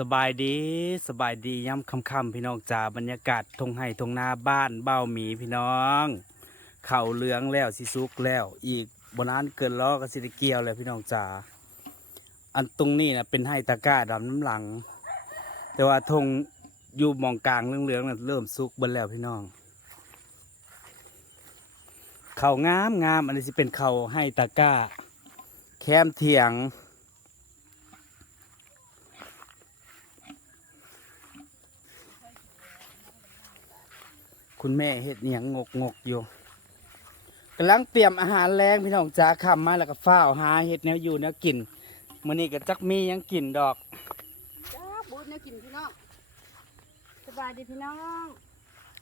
สบายดีสบายดีย่ำค่ำๆพี่น้องจ๋าบรรยากาศทงไห้ทงนาบ้านเบ้าหมีพี่น้องเข่าเหลืองแล้วสิซุกแล้ว อีกบนนั้นเกินล้อก็สิได้เกียวแล้วพี่น้องจ๋าอันตรงนี้นะเป็นไห้ตะก้าดำน้ำหลัง แต่ว่าทงอยู่มองกลางเหลืองๆน่ะเริ่มซุกเบนแล้วพี่น้อง เข่างามงามอันนี้สิเป็นเข่าให้ตะก้า แคมเถียง คุณแม่เฮ็ดเนียงงกงกอยู่กำลังเตรียมอาหารแรงพี่น้องจ้าคำมาแล้วก็ฝ้าวหาเฮ็ดแนวอยู่แนวกินมื้อนี้ก็จักมีหยังกินดอกจ้าบูดเนี่ยกินพี่น้องสบายดีพี่น้อง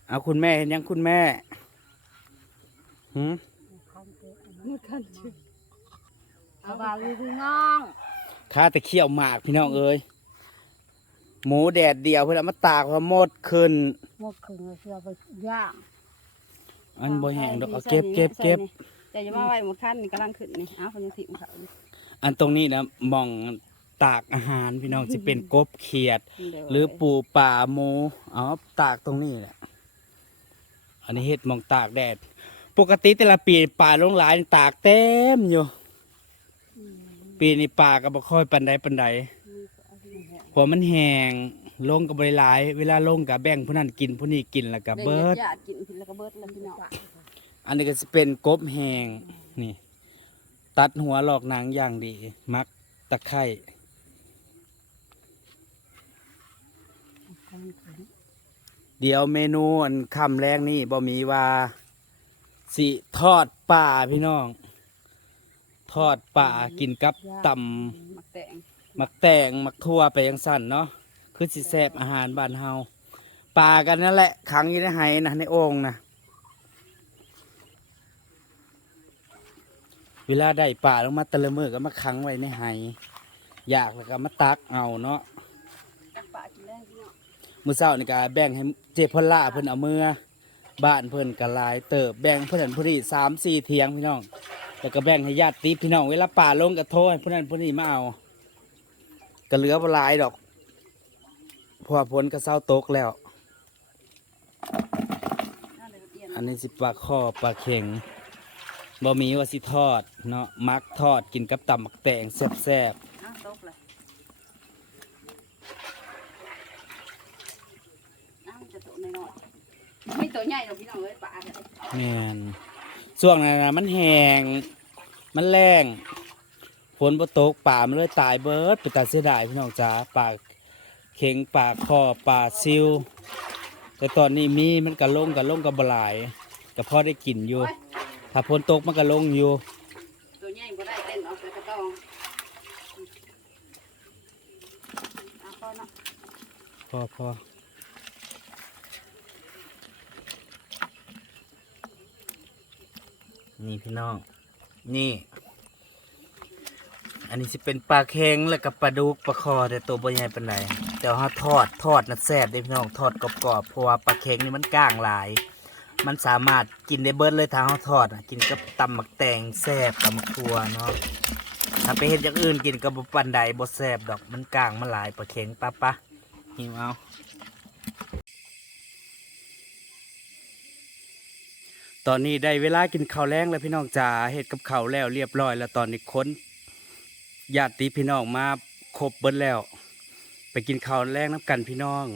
เอาคุณแม่เห็นยังคุณแม่หืมมุดคันชื่อสบายดีพี่น้องข้าแต่เคี่ยวหมากพี่น้องเอ้ย หมูแดดเดียวเพื่อนเอามาตากพอหมดขึ้น หมดขึงเลยเสือไปย่างอันบ่แห้งดอกเอาเก็บเก็บเก็บแต่อย่ามาไว้หมดคันนี่กำลังขึ้นนี่อ้าวคนยังถิ่มเขาอยู่อันตรงนี้นะหมองตากอาหารพี่น้องจะเป็นกบเขียดเดี๋ยวหรือปูป่าหมูเอาตากตรงนี้แหละอันนี้เห็ดหมองตากแดด ปกติแต่ละปีป่าลงหลายนี่ตากเต็มอยู่ ปีนี้ป่าก็บ่ค่อยปันใดปันใด หัวมันแห้งลงกับบริหลาย เวลาลงกับแบ่งผู้นั้นกินผู้นี้กินแล้วก็เบิด ญาติกินพี่แล้วก็เบิดแล้วพี่น้องอันนี้ก็จะเป็นกบแห้งนี่ ตัดหัวหลอกหนังอย่างดี มักตะไคร่เดี๋ยวเมนูอันคำแรกนี่บ่มีว่า สิทอดป่าพี่น้อง ทอดป่ากินกับตหมักแตงำมักแตงหมักทั่วไปยังสั่นเนาะคือสิแซบอาหารบ้านเฮาป่ากันนั่นแหละขังอยู่ในไหนะในโอ่งนะเวลาได้ป่าลงมาตะละมือก็มาขังไว้ในไหอยากแล้วก็มาตักเอาเนาะมื้อเช้านี่ก็แบ่งให้เจพลล่าเพิ่นเอามือบ้านเพิ่นก็หลายเติบแบ่งเพิ่นนผู้นี้สามสี่เทียงพี่น้องแล้วก็แบ่งให้ญาติพี่น้องเวลาป่าลงก็โทษผู้นั้นผู้นี้มาเอา ก็เหลือบ่หลายดอกเพราะว่าฝนก็เศร้าตกแล้วน่าเลยเอียนอันนี้สิปลาข้อปลาเข็งบ่มีว่าสิทอดเนาะมักทอดกินกับตำมักแตงแซ่บอ้าวตกเลยอ้าวจะโตน้อยๆไม่ตัวใหญ่หรอกพี่น้องเอ้ยปลากันๆแม่นช่วงนั้นนะมันแห้งมันแรงฝ นบ่ตกป่ามันเลยตายเบิดเป็นตาเสียดายพี่น้องจ๋าปลาเข็งปลาข้อปลาซิว แต่ตอนนี้มีมันก็ลงก็ลงก็บ่หลายก็พอได้กินอยู่ ถ้าฝนตกมันก็ลงอยู่ตัวใหญ่บ่ได้เต้นออกไปกระต้องพอพอนี่พี่น้อง นี่ อันนี้สิเป็นปลาเค็งแล้วก็ปลาดุกปลาคอแต่ตัวบ่ใหญ่ปานใดแต่ว่าทอดทอดนะแซ่บเด้พี่น้องทอดกรอบๆเพราะว่าปลาเค็งนี่มันก้างหลาย มันสามารถกินได้เบิดเลยทางเฮาทอดนะกินกับตำหมักแตงแซ่บตำหมักทัวเนาะถ้าไปเฮ็ดอย่างอื่นกินกับบ่ปานใดบ่แซ่บดอกมันก้างมันหลายปลาเค็งปะปะหิวเอาตอนนี้ได้เวลากินข้าวแรงแล้วพี่น้องจ๋าเฮ็ดกับข้าวแล้วเรียบร้อย แล้วตอนนี้ค้น ญาติพี่น้องมาครบเบิดแล้ว ไปกินข้าวแรงน้ำกันพี่น้อง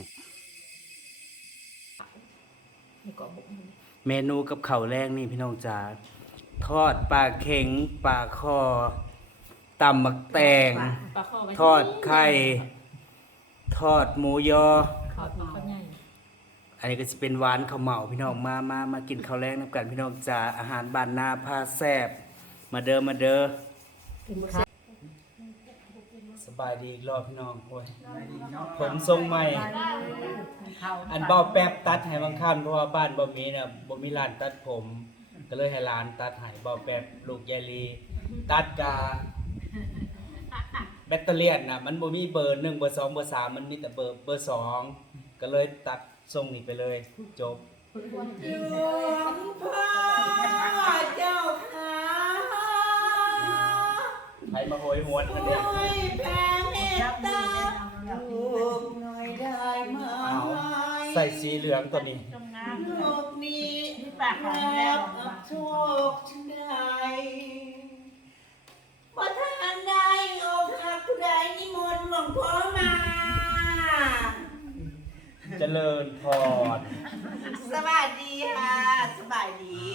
เมนูกับข้าวแรงนี่พี่น้องจ๋าทอดปลาเข็งปลาคอตำหมักแตงทอดไข่ ทอดหมูยออันนี้ก็จะเป็นหวานข้าวเหมาพี่น้องมามามากินข้าวแรงน้ำกันพี่น้องจ้าอาหารบ้านนาพาแซบมาเด้อมาเด้อสบายดีอีกรอบพี่น้องโอ้ยผมทรงใหม่ อันเบ้าแป๊บตัดให้บางคันเพราะว่าบ้านบ่มีน่ะบ่มีร้านตัดผม ก็เลยให้ร้านตัดให้เบ้าแป๊บลูกยายลีตัดกาแบตเตอรี่ยนน่ะมันบ่มีเบอร์หนึ่งเบอร์สองเบอร์สามมันมีแต่เบอร์เบอร์สองก็เลยตัดทรงนี้ไปเลย จบเจ้าค่ะ ใครมาโหยหวนกันเนี่ยแผ่เมตตาสีเหลืองตัวนี้โลกนี้แล้วโชคชันใดว่ท่านใดอกหักผู้ใดนิมนต์หลวงพ่อมาเจริญพร สวัสดีค่ะ สบายดี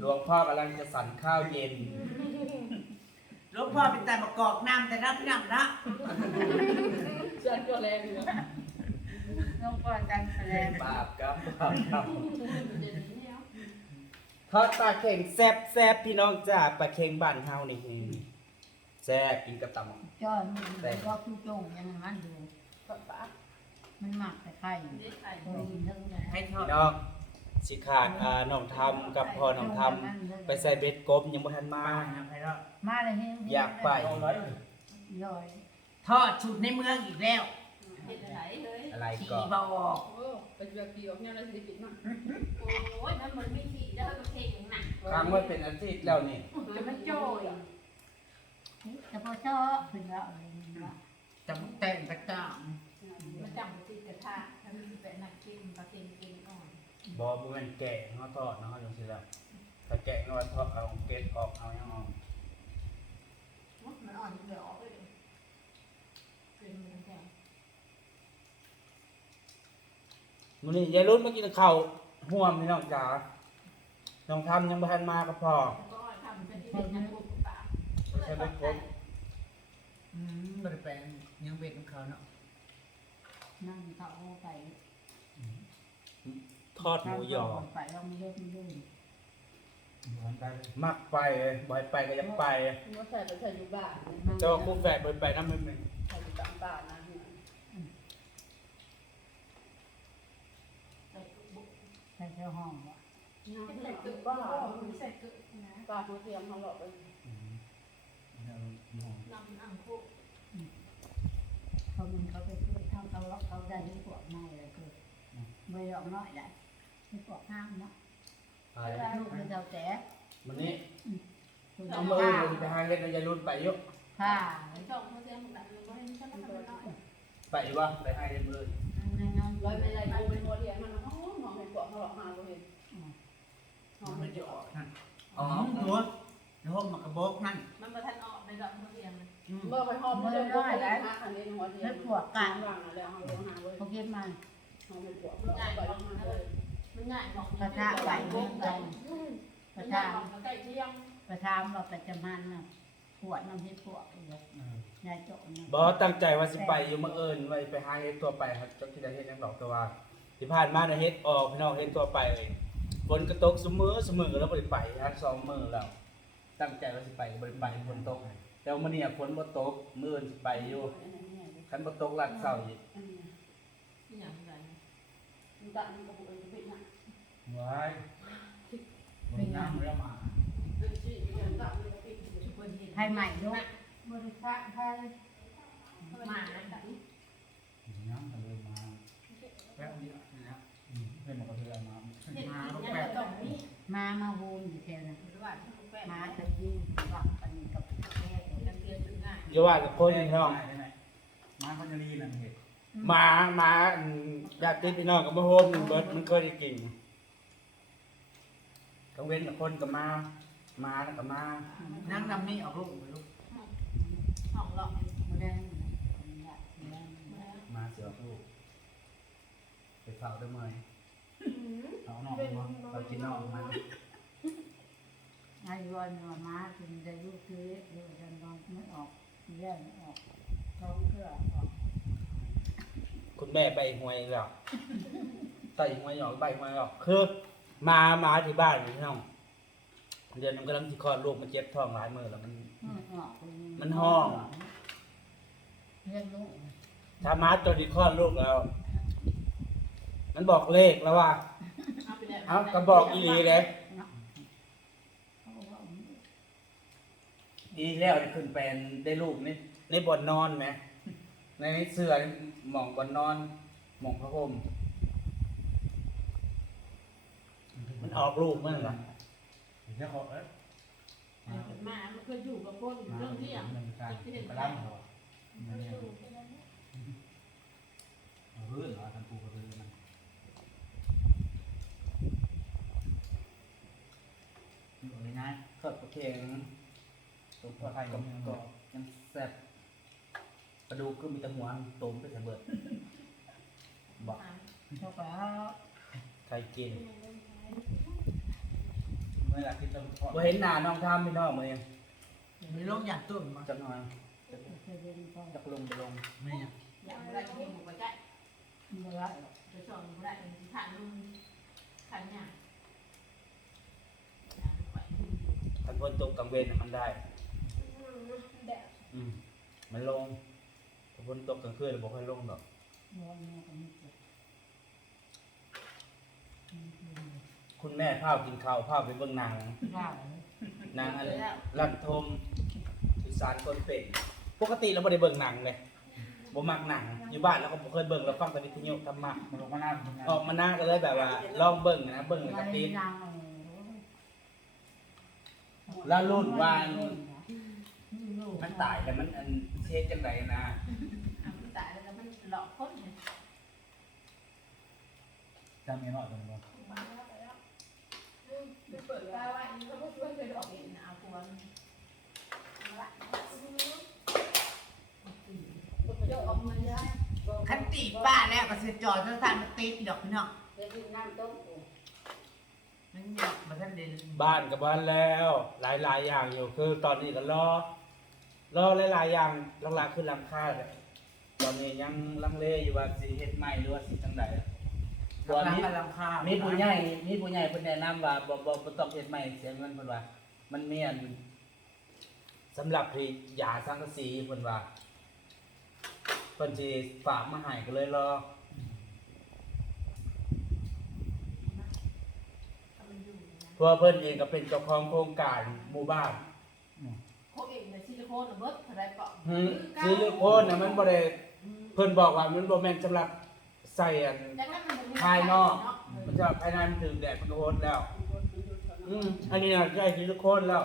หลวงพ่อกำลังจะสั่นข้าวเย็น หลวงพ่อเป็นแต่ประกอบน้ำแต่รับน้ำนะฉันก็แรงอยู่น้องก่อนกันแสดงบาปกรรมบาปกรรมทอดปลาเข่งแซ่บแซ่บพี่น้องจ้าปลาเข่งบ้านเฮานี่แซ่บกินกับตำบักจ้อยมันก็คือจงยังมันดูมันหมักแต่ไข่ตัวกินเท่าไหร่ให้ทอดพี่น้อง สิขาดอ่าน้องทำกับพ่อน้องทำไปใส่เบ็ดกบยังบ่ทันมาให้ทอดมาเลยเฮ้อยากไป ลอยทอดชุดในเมืองอีกแล้วอะไรขี่ก็บออกโอ้ไปเจอปีออกเนี่ยเราสิปิดมาโอ้ยมันมันไม่ขี่ได้มันเพลงหนักครั้งว่าเป็นอาทิตย์แล้วนี่จะไม่โจ้ยแต่พอชอบเป็นละอะไรนี่ว่าจำแต่งกระจ่างมันจำติดกระทะถ้ามันเป็นนักกินปลาเค็ม กินอ่อนบ่บ่แม่นแกะเฮาทอดเนาะเฮาจังซี่แล้วถ้าแกะเนาะทอดเอาเกล็ดออกเอาหยังออกมันอ่อนเดี๋ยวออกไปเลยเป็นมันแข็งมื้อนี้ยายรุ่นมากินข้าวห่วมพี่น้องจ๋าน้องทำยังบ่ทันมาก็พอก็ทำเป็นที่เป็นนักบุกป่าใช้เบ็ดกบอืมบริแปลงยังเบ็ดของเขาเนาะนั่งเขาไป ทอดหมูยอไปเราไม่เลิกไม่เลิกมักไปเลยบ่ให้ไปก็ยังไปว่าใส่ไปใส่อยู่บ้านแต่ว่าคู่แฝดบ่ไปนำไม่แม่นใส่อยู่ตามบ้านนะใส่บุกใส่เสื้อห้องว่ะใส่กึ่บ้าใส่กึ่นะปลาหัวเทียมเขาหลอกไปนำอ่างคู่เขาบินเขาไปช่วยทำเขาล็อกเขาได้ที่พวกนายเลยคือไม่ยอมน้อยได้ ที่พวกห้ามเนาะไปลูกเป็นเจ้าแต่มื้อนี้คุณเอามืออื่นไปหาเฮ็ดให้ยายรุ่นไปอยู่ค่ะไอ้ช่องเขาเสียงแบบเลยว่าให้ฉันทำน้อยไปบ่ไปให้เฮ็ดมื้อนั่งนั่งร้อยไม่ได้กูเป็นหัวเทียมมันหอมหอมเป็นปวกเขาหลอกมาเลยหอมมัเป็นนจะจะออออกกนั่นอ๋อหัวหัวมันกระบอกนั่นมันมาทันออกในดอกเขาเสียงอืมเมื่อไปหอมเมื่อเดินก็ไปหาอันนี้หัวเทียมกลางว่างแล้วเขาลงหาเว้ยเขาเก็บมาหอมเป็นปวกมันเขาง่ายไปบลอกงมัหานเลเลย ยมันง่ายบอกประทะไหวเมืองใจปมัระนง่าทายบอกใกล้เที่ยงประทามเราประจมันน่ะปวดน้ำที่ปวดเลยยายโจนะบ่ตั้งใจว่าสิไปอยู่มื้ออื่นว่าสิไปหาเฮ็ดตัวไปครับจักที่ได้เฮ็ดหยังดอกแต่ว่าที่ผ่านมาน่ะเฮ็ดออกพี่น้องเฮ็ดตัวไปเองฝนก็ตกเสมอเสมอแล้วบ่ได้ไปฮะสองมื้อแล้ว ตั้งใจว่าสิไปก็บ่ได้ไปฝนตกแต่ว่ามื้อนี้ฝนบ่ตกมื้ออื่นสิไปอยู่คันบ่ตกลัดเช้าอีกอย่างไรมันตัดมันก็บุก ไปปิดนะว้ายบ่น้ำแล้วมาเป็นที่มันตัดมันก็ปิดคนเห็นให้ใหม่ลูกบริษัทให้มาแบบน้ำทะเลมาแป๊บเดียวนะอืมเพิ่นบอกว่าเธอเอามาเห็นยังไงตรงนี้มามาโฮมอยู่แค่นั้นหรือว่าที่แป้งมาตะกี้หลับปันกับแม่นักเรียนถึงง่ายอย่าว่ากับคนพี่น้องมาพันรีนั่นเหตุหมาหมาอืมญาติพี่น้องก็มาโฮมหนึ่งเบิดมันเคยได้กิน กังเว้นกับคนก็มา มาแล้วก็มานั่งนำนี่ออกลูกไปลูกห้องหลอกไม่ได้มาเสือลูกไปเฝ้าได้ไหมเอานอกมาเรากินนอกมันไอ้วันมาถึงได้ลูกคือเดี๋ยวจะนอนไม่ออกแย่ไม่ออกท้องเกลือออกคุณแม่ใบหวยแล้วใส่หวยหยอกใบหวยหยอกคือ มามาที่บ้านนี่พี่น้องเดือนนึงกำลังสิคลอดลูกมันเจ็บท้องหลายมือแล้วมัน มันห้อง เรียกลูกถ้ามาตัวที่คลอดลูกแล้ว มันบอกเลขแล้วว่า เอาไปเลยเอ้ากระบอกอีหลีเลยเขาบอกว่าดีแล้วที่ขึ้นแปลนได้ลูกนี่ในบ่อนนอนไหมในเสื้อนี่หมองบ่อนนอนหมองพระพรหม ออกลูกมั่งล่ะเดี๋เขาเอ๊มามันก็อยู่กับคนเรื่องเที่ยงมันการปลาหัวมันเนี่ยเรื่องเหรอท่านปู่กระเทือนมันอยู่ในนั้นขอบเข็งตัวกลาไทยก็ยังแซ่บกระดูกคือมีแตะหัวตมไปแต่เบิดบอกใครกิน เมื่อไหร่ที่จะทอดบ่เห็นหน้าน้องทามพี่น้องมื้อนี้มีลงอย่างตุ้มมาจักหน่อยเคยเรียนก็จักลงไปลงไม่เนี่ยอยากได้ที่หมูกระจายไม่ได้หรอกจะส่งหมูได้เป็นขันนุ่มขันเนี่ยคันฝนตกกลางเวรน่ะมันได้แดดอืมมันลงถ้าฝนตกกลางคืนบ่ค่อยลงดอกนอนเนี่ยก็ไม่เจ็บ คุณแม่พากินข้าวพาไปเบิ่งหนังได้หนังอะไรลันทมสุสานคนเป็น ปกติเราบ่ได้เบิ่งหนังเลยบ่มักหนังอยู่บ้านเราก็บ่เคยเบิ่งเราฟังแต่วิทยุธรรมะมันลงมาหน้าทำงานออกมาหน้าก็เลยแบบว่า ลองเบิ่งนะเบิ่งแล้ววัก็นติดนางแล้วรุ่นว่ามันตายแล้วมันอันเช็ดจังไดนะมันตายแล้วมันหลอกคนเนี่ยจำเมียน้อยตรงนี้ มาแล้วไปแล้วไปเปิดตาไว้แล้วก็ช่วยเลยดอก เป็นเอาควร เยอะออกมาได้ คันตีป้าแล้วก็เสียจอดแล้วทานมาตีดอกพี่น้องเดี๋ยวกินน้ำต้มนั่นเนี่ยมาท่านเด่นบ้านกับบ้านแล้ว หลายๆอย่างอยู่ คือตอนนี้ก็รอรอหลายๆอย่างหลักๆคือหลังคาเลยตอนนี้ยังลังเลอยู่ว่าสิเฮ็ดใหม่หรือว่าสิจังไดตอนกำลังนี้ กำลังข้าวมีผู้ใหญ่มีผู้ใหญ่เพิ่นแนะนำว่าบ่บ่บ่ต้องเฮ็ดใหม่เสียเงินเพิ่นว่า มันมีอันสำหรับที่ยาสังกะสีเพิ่นว่า เพิ่นสิฝากมาให้ก็เลยรอมันอยู่นะเพราะว่าเพิ่นเองก็เป็นเจ้าของโครงการหมู่บ้านโคเองในซิลิโคนเบิร์ดอะไรเปล่าหืมซิลิโคนน่ะมันบ่ได้เพิ่นบอกว่ามันบ่แม่นสำหรับใส่อันภายนอก มันจะภายในมันถึงแดดมันก็โหดแล้ว อืมอันนี้น่ะใช้ซิลิโคนแล้ว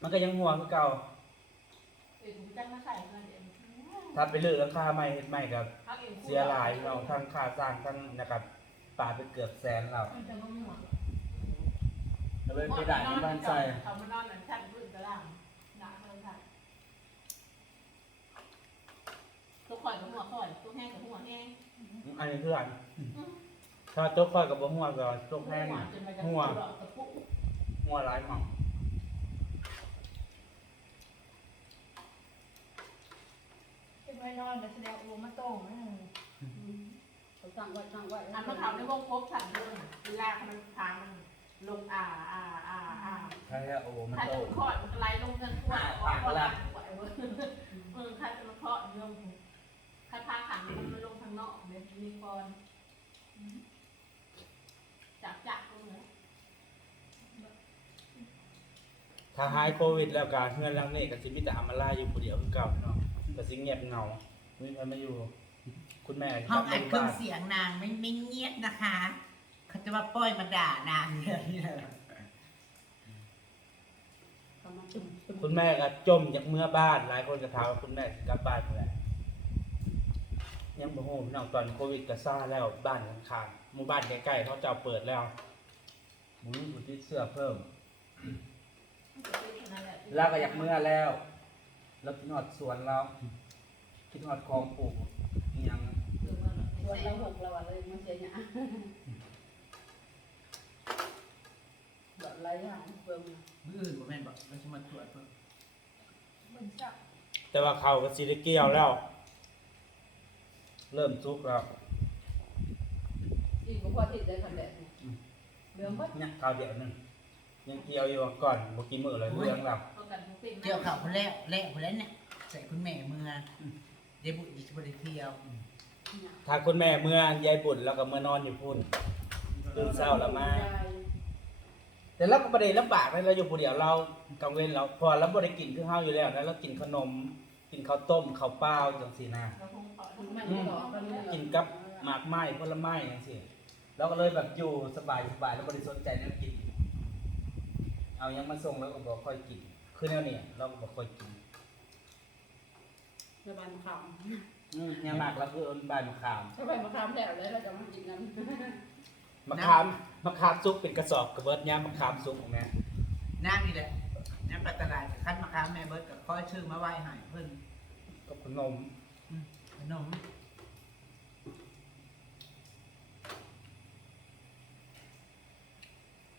มันก็ยังหัวคือเก่า เองจังมาใส่เงินเอง ถ้าไปเลือกราคาใหม่เฮ็ดใหม่ก็เสียหลายเราทั้งค่าสร้างทั้งนะครับปาดไปเกือบแสนแล้วมันจะมาหมดแล้วเป็นไปได้ที่บ้านใส่เขามานอนหลังชั้นพื้นกระล่างหนาเลยค่ะตัวข่อยกับหัวข่อยตัวแห้งกับหัวแห้งอันนี้คืออันถ้าโจ๊กค่อยกับบ่หัวก็โจ๊กแห้งจนมันจะหัวตะปุกหัวหลายหม่อง เป็น ไว้นอนแต่แสดงโอ้มาโต้งนะเขาสั่งไว้สั่งไว้อันมาทำในวงครบสั่นเรื่องเวลามันทางมันลงอ่าอ่าอ่าอ่าใช่แล้วโอ้มันถ้าโตจะเคลอดมันไหลลงเงินขวดออกละเออถ้าจะมาเคลอดเรื่องถ้าพาขังมันลงทางนอกเนี่ยมีกรจับจับตรงนี้ถ้าหายโควิดแล้วก็เฮือนหลังนี้ก็สิมีแต่อำมาลาอยู่ผู้เดียวคือเก่าเนาะก็สิเงียบเหงาไม่มีใครมาอยู่ คุณแม่ห้องอัดเครื่องบ้านเสียงนางไม่ไม่เงียบนะคะ เขาจะมาป้อยมาด่านางเนี่ยเขามาจุ่มจุ่มคุณแม่ก็จมจากเมื่อบ้าน หลายคนก็ถามว่าคุณแม่สิกลับบ้านเมื่อไหร่ยังบ่ฮู้พี่น้องตอนโควิดก็ซ่าแล้วบ้านข้างๆหมู่บ้านใกล้ๆเขาจะเอาเปิดแล้วบ่มีผู้ติดเสื้อเพิ่มเราก็อยากเมื่อแล้ว เราคิดฮอดสวนเราคิดฮอดของปลูกอิหยังวันเราหกเราอะไรมาเสียเนี่ยแบบไรอย่างเบิ่มมืออื่นผมแม่นบอกเราจะมาตรวจเพิ่มเหมือนจับแต่ว่าเขาก็สิได้เกี่ยวแล้ว เริ่มสุกแล้วอีกก็พอติดได้คันแดดเนี่ยเรื่องวัดเนี่ยข้าวเดียวหนึงยังเกี่ยวอยู่ก่อนบ่กี่มื้อเลยเรื่องแล้ว เกี่ยวข่าวคนแรกแรกคนแรกเนี่ยใส่คุณแม่เมือเดบุตรบริเที่ยวถ้าคุณแม่เมื่อยายบุญแล้วก็เมื่อนอนอยู่พุ่นตื่นเช้าแล้วมา แต่เราก็บ่ได้ลำบากเลยเราอยู่ผู้เดียวเรากังเว้นเราพอเราบ่ได้กินคือเฮาอยู่แล้วนะเรากินขนม กินข้าวต้มข้าวเปล่าจังซี่นะกินกับหมากไม้ผลไม้อย่างสิเราก็เลยแบบอยู่สบายสบายแล้วบริสนใจแนวกิน เอายังมาส่งแล้วก็บอกค่อยกิน คือแนวเนี้ยเราก็บอกค่อยกินในบ้านขามอืมยังหนักแล้วคือเอิ้นใบมะขามถ้าไปมาขามแล้วเลยเราจะมากินน้ำมะขามมะขามซุกเป็นกระสอบกระเบิดยามมะขามซุกของแม่น้ำนี่แหละน้ำปลาตลาดกับคั้นมะขามแม่เบิร์ดกับข้อยชื่อมาไหว้ใหายเพิ่นกับขนมอืมขนม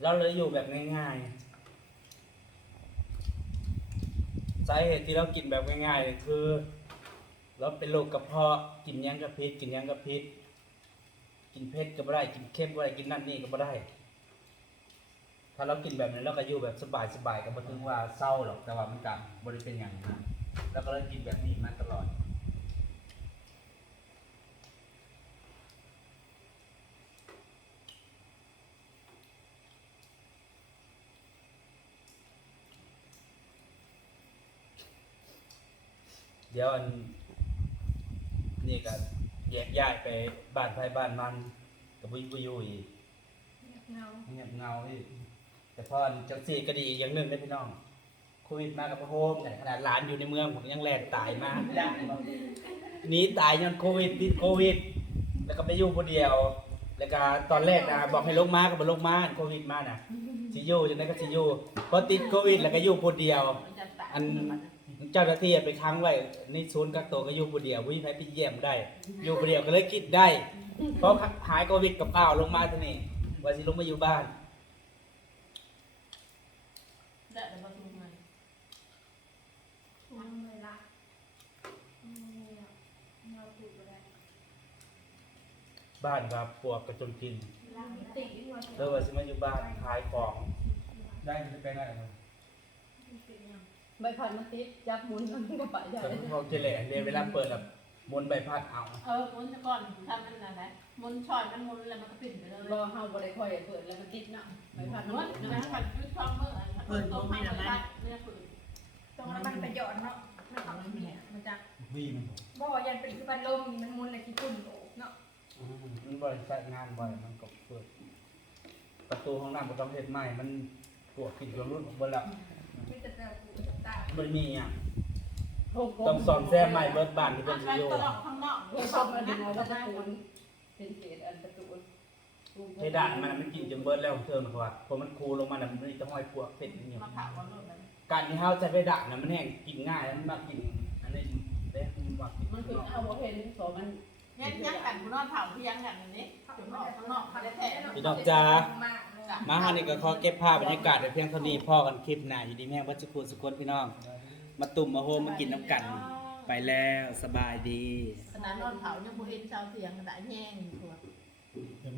เราเลยอยู่แบบง่ายๆ สาเหตุที่เรากินแบบง่ายๆคือ เราเป็นโรคกระเพาะกินยังกระพิษกินยังกระพิษกินเผ็ดก็ไม่ได้กินเค็มก็ไม่ได้กินนั่นนี่ก็ไม่ได้ ถ้าเรากินแบบนี้เราก็อยู่แบบสบายๆก็บ่ถึงว่าเศร้าหรอกแต่ว่ามันกับบริเป็นอย่างนั้นแล้วก็เลยกินแบบนี้มาตลอด ดี๋ยวอัน นี่ก็แยกย้ายไปบ้านไผบ้านมันกับบุยบุยอยู่อีกเงาเงียบเงาอีกแต่พออันจังซี่ก็ดีอีกอย่างหนึ่งได้อพี่น้องโควิดมากับโฮมเนี่ยขนาดหลานอยู่ในเมืองผมยังแลกตายมาหนีตายย้อนโควิดติดโควิด แล้วก็ไปอยู่คนเดียว แล้วก็ตอนแรกนะบอกให้ลงมาก็บ่ลงมาอันโควิดมาน่ะสิอยู่จังได๋ก็สิอยู่พอติดโควิด แล้วก็อยู่คนเดียวมันจะตายอัน เจ้าหน้าที่ไปค้างไว้ในศูนย์กักตัวก็อยู่ผู้เดียววิ่งไปไปเยี่ยมได้ อยู่ผู้เดียวก็เลยคิดได้ เพราะหายโควิดกับเปล่าลงมาที่นี่ว่าสิลงมาอยู่บ้านได้แต่ประตูเงินทำเลยละเราปลูกอะไรบ้านครับปวกกระจนกินล้างติ่งว่าแล้วว่าสิมาอยู่บ้านขายของ ได้จะไปได้ไหม ใบพันมันติดจับมุนมันก็ไปได้แต่พอเจแหล่เรียนเวลาเปิดแบบมนต์ใบพัดเอาเออมุนก่อนทำมันอะไรมุนช่อยมันมุนแล้วมันก็ปิดไปเลยรอเฮาบ่ได้ค่อยเปิดแล้วมันติดเนาะใบพันมุมันนนะมันยุดช่องเมื่อเปิดตรงไม่ได้เนี่ยคือตรงนั้นมันประโยชน์เนาะมันของมันเนี่ยมันจะวีมันบ่ยันเป็นคือบันลมมันมุนอะไรขี้ฝุ่นโอกเนาะอืมมันบริษัทงานบ่อยมันก็เปิด ประตูห้องน้ำก็ต้องเฮ็ดใหม่มันปวกกินจนรุ่นบ่ละ มีแต่เจอกูตามันมีอะโอ้โหต้องซ่อมแซมใหม่เบิดบ้านที่มัเพิ่นนสิอยู่ไปตลอดข้างนอกโอ้ชอบมันดึงเอาประตูเป็นเศษอันประตูเพดานมันมันกินจนเบิดแล้วเทิมเพราะว่าพอมันคูลงมาน่ะมันมีแตะห้อยพวกเป็ดอย่างเงี้ยมาข่าวว่าโลดมันการที่เฮาใช้เพดานน่ะมันแห้งกินง่ายแล้วมันมากินอันนี้เด้มันมากินมันคือเอาบ่เห็นสมันยังยังกันกูนอนเผาที่ยังกันอันนี้ถึงออกข้างนอกเขาได้แท้พี่น้องจ้า มาฮานี่ก็ขอเก็บภาพบรรยากาศไว้เพียงเท่านี้พ่อกันคลิปหน้าอยู่ดีแม่งวัชกุลสุคนพี่น้อง มาตุ่มมาโฮมมากินน้ำกัน ไปแล้วสบายดี ขนาดนอนเผายังบ่เห็นชาวเสียงกระดาษแห้งอยู่